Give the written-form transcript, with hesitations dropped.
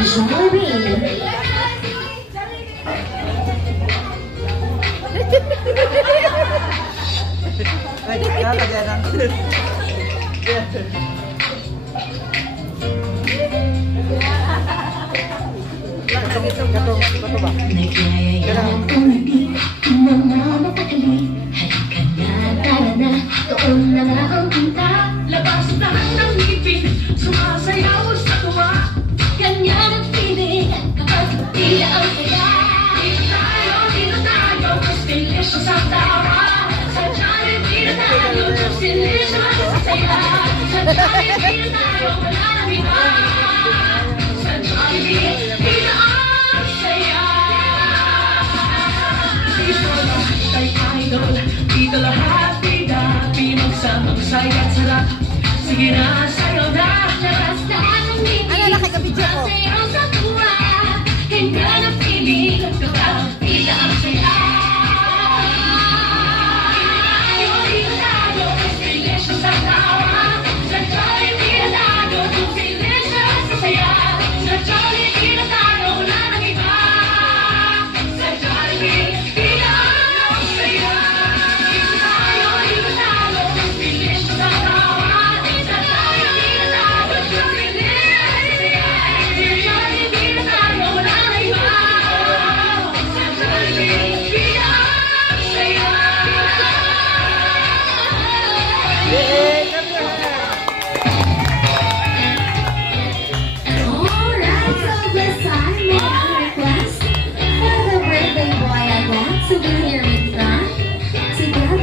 Jory. Ay, nalagyan ng... Ito ba? Nagyayayang umibig, mga mapakali. Halika na, tara na, doon na nga ang pinta. Labas lahat ng ngipin, sumasayaw sa tuwa. Ganyan ang feeling, kapag tila ang saya. Dito tayo, mas delicious ang tawa. Sa Jollibee, dito tayo, mas delicious ang saya. Sa Jollibee, dito tayo, wala nang iba. Sa Jollibee, dito ang saya. Dito lahat ay idol, dito lahat bida, pinagsamang saya at sarap. Sige na,